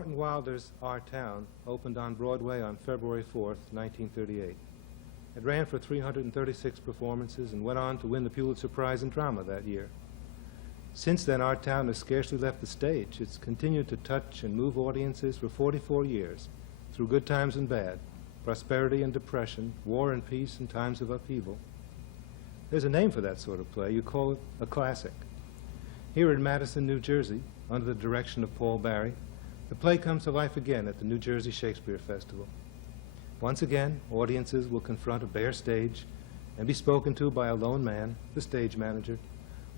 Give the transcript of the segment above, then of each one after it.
Orton Wilder's Our Town opened on Broadway on February 4th, 1938. It ran for 336 performances and went on to win the Pulitzer Prize in Drama that year. Since then, Our Town has scarcely left the stage. It's continued to touch and move audiences for 44 years, through good times and bad, prosperity and depression, war and peace, and times of upheaval. There's a name for that sort of play. You call it a classic. Here in Madison, New Jersey, under the direction of Paul Barry, the play comes to life again at the New Jersey Shakespeare Festival. Once again, audiences will confront a bare stage and be spoken to by a lone man, the stage manager,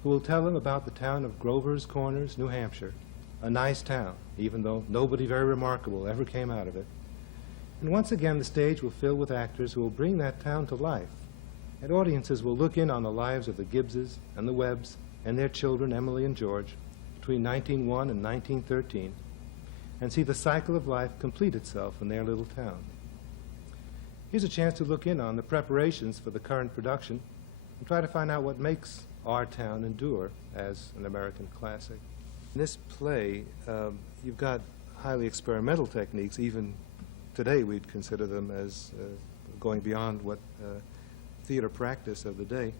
who will tell them about the town of Grover's Corners, New Hampshire, a nice town, even though nobody very remarkable ever came out of it. And once again, the stage will fill with actors who will bring that town to life, and audiences will look in on the lives of the Gibbses and the Webbs and their children, Emily and George, between 1901 and 1913, and see the cycle of life complete itself in their little town. Here's a chance to look in on the preparations for the current production and try to find out what makes Our Town endure as an American classic. In this play, you've got highly experimental techniques. Even today we'd consider them as going beyond what theater practice of the day.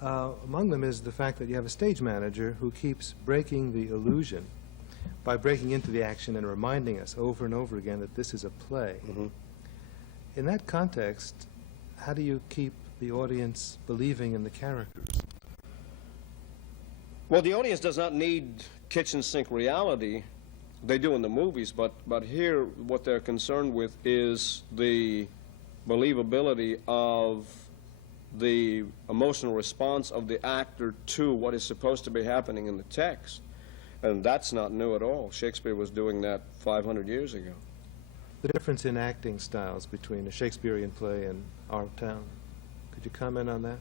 Among them is the fact that you have a stage manager who keeps breaking the illusion by breaking into the action and reminding us over and over again that this is a play. Mm-hmm. In that context, how do you keep the audience believing in the characters? Well, the audience does not need kitchen sink reality. They do in the movies, but here what they're concerned with is the believability of the emotional response of the actor to what is supposed to be happening in the text. And that's not new at all. Shakespeare was doing that 500 years ago. The difference in acting styles between a Shakespearean play and Our Town. Could you comment on that?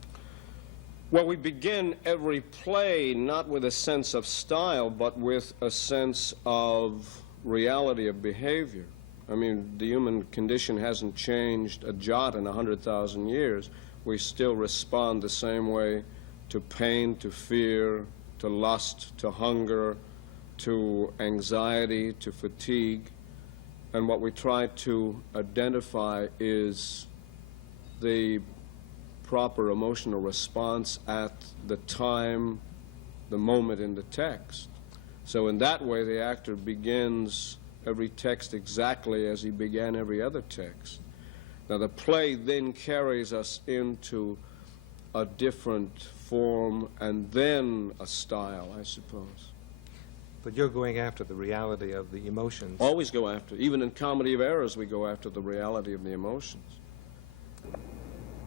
Well, we begin every play not with a sense of style, but with a sense of reality of behavior. I mean, the human condition hasn't changed a jot in 100,000 years. We still respond the same way to pain, to fear, to lust, to hunger, to anxiety, to fatigue. And what we try to identify is the proper emotional response at the time, the moment in the text. So in that way, the actor begins every text exactly as he began every other text. Now, the play then carries us into a different form and then a style, I suppose. But you're going after the reality of the emotions. Always go after. Even in Comedy of Errors, we go after the reality of the emotions.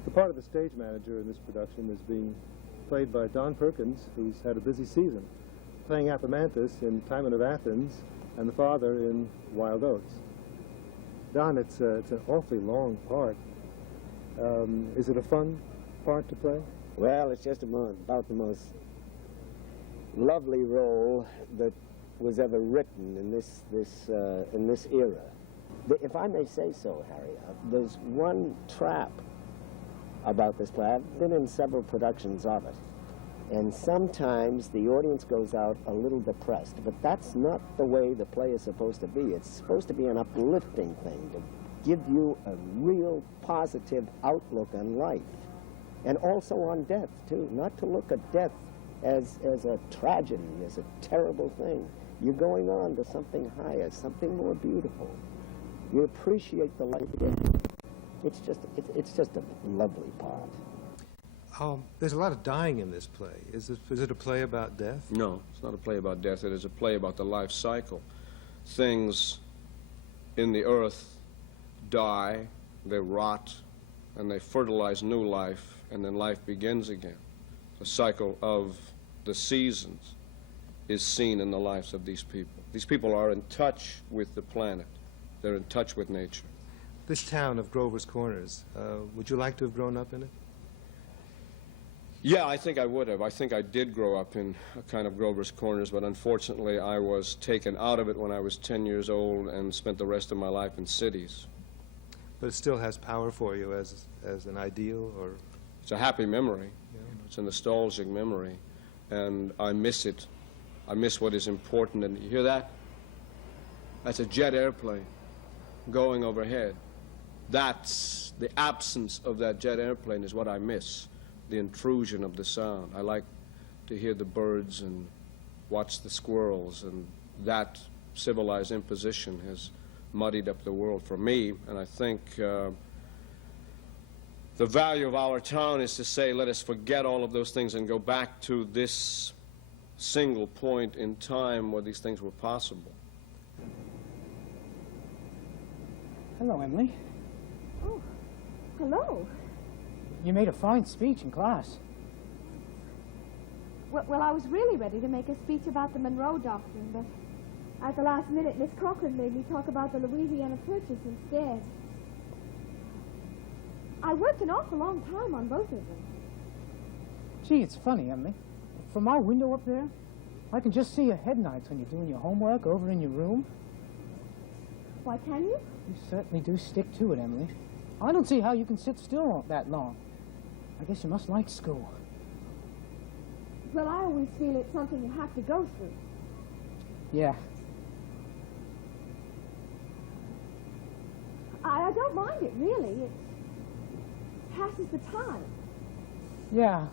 The part of the stage manager in this production is being played by Don Perkins, who's had a busy season, playing Appomantus in Timon of Athens and the father in Wild Oats. Don, it's an awfully long part. Is it a fun part to play? Well, it's just about the most lovely role that was ever written in this era. If I may say so, Harry, there's one trap about this play. I've been in several productions of it, and sometimes the audience goes out a little depressed, but that's not the way the play is supposed to be. It's supposed to be an uplifting thing, to give you a real positive outlook on life, and also on death, too. Not to look at death as a tragedy, as a terrible thing. You're going on to something higher, something more beautiful. You appreciate the life again. It's just a lovely part. There's a lot of dying in this play. Is it a play about death? No, it's not a play about death. It is a play about the life cycle. Things in the earth die, they rot, and they fertilize new life, and then life begins again. The cycle of the seasons is seen in the lives of these people. These people are in touch with the planet. They're in touch with nature. This town of Grover's Corners, would you like to have grown up in it? Yeah, I think I would have. I think I did grow up in a kind of Grover's Corners, but unfortunately I was taken out of it when I was 10 years old and spent the rest of my life in cities. But it still has power for you as an ideal, or? It's a happy memory. Yeah. It's a nostalgic memory, and I miss it. I miss what is important, and you hear that? That's a jet airplane going overhead. That's the absence of that jet airplane is what I miss, the intrusion of the sound. I like to hear the birds and watch the squirrels, and that civilized imposition has muddied up the world for me, and I think the value of our town is to say, let us forget all of those things and go back to this single point in time where these things were possible. Hello, Emily. Oh, hello. You made a fine speech in class. Well, I was really ready to make a speech about the Monroe Doctrine, but at the last minute, Miss Cochran made me talk about the Louisiana Purchase instead. I worked an awful long time on both of them. Gee, it's funny, Emily. From my window up there, I can just see your head nights when you're doing your homework over in your room. Why, can you? You certainly do stick to it, Emily. I don't see how you can sit still that long. I guess you must like school. Well, I always feel it's something you have to go through. Yeah. I don't mind it, really. It passes the time. Yeah.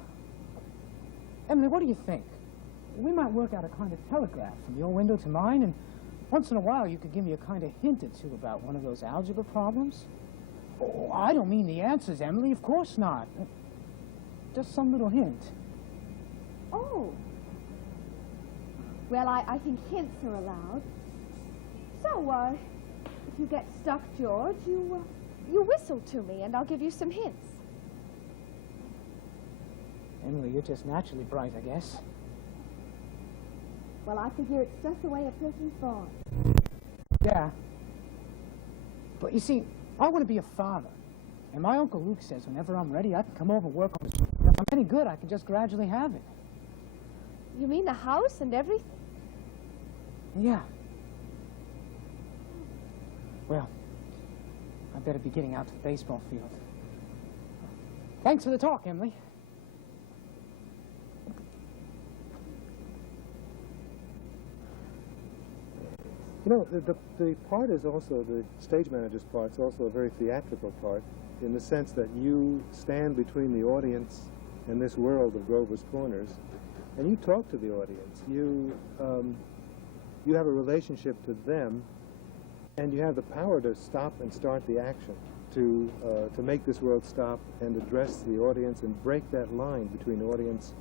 Emily, what do you think? We might work out a kind of telegraph from your window to mine, and once in a while you could give me a kind of hint or two about one of those algebra problems. Oh, I don't mean the answers, Emily, of course not. Just some little hint. Oh. Well, I think hints are allowed. So, if you get stuck, George, you whistle to me, and I'll give you some hints. Emily, you're just naturally bright, I guess. Well, I figure it's just the way a person's born. Yeah. But you see, I want to be a father. And my Uncle Luke says whenever I'm ready, I can come over and work on it. If I'm any good, I can just gradually have it. You mean the house and everything? Yeah. Well, I better be getting out to the baseball field. Thanks for the talk, Emily. You know, the part is also, the stage manager's part is also a very theatrical part, in the sense that you stand between the audience and this world of Grover's Corners, and you talk to the audience. You have a relationship to them, and you have the power to stop and start the action, to make this world stop and address the audience and break that line between audience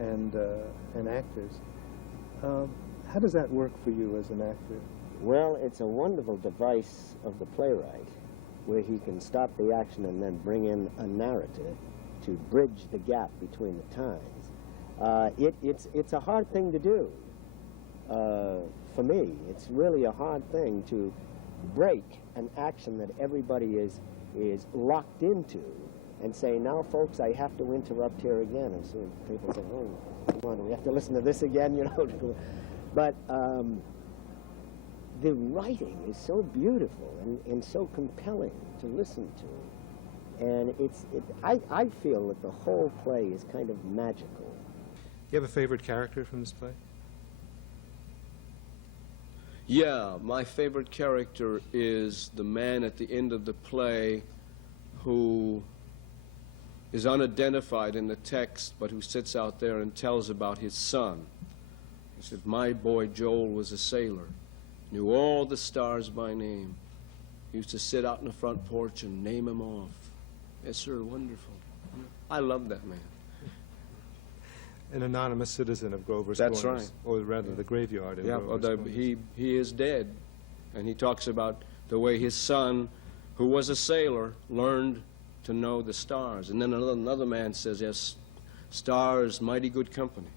and actors. How does that work for you as an actor? Well, it's a wonderful device of the playwright, where he can stop the action and then bring in a narrative to bridge the gap between the times. It's a hard thing to do. For me, it's really a hard thing to break an action that everybody is locked into and say, now, folks, I have to interrupt here again. And so people say, oh, come on, do we have to listen to this again, you know? But the writing is so beautiful and so compelling to listen to. And I feel that the whole play is kind of magical. You have a favorite character from this play? Yeah, my favorite character is the man at the end of the play who is unidentified in the text, but who sits out there and tells about his son. He said, my boy Joel was a sailor, knew all the stars by name. He used to sit out in the front porch and name them off. Yes, sir, wonderful. I love that man. An anonymous citizen of Grover's That's Corners. right. Or rather, the graveyard in Yeah, Grover's Corners. he is dead. And he talks about the way his son, who was a sailor, learned to know the stars. And then another man says, yes, stars, mighty good company.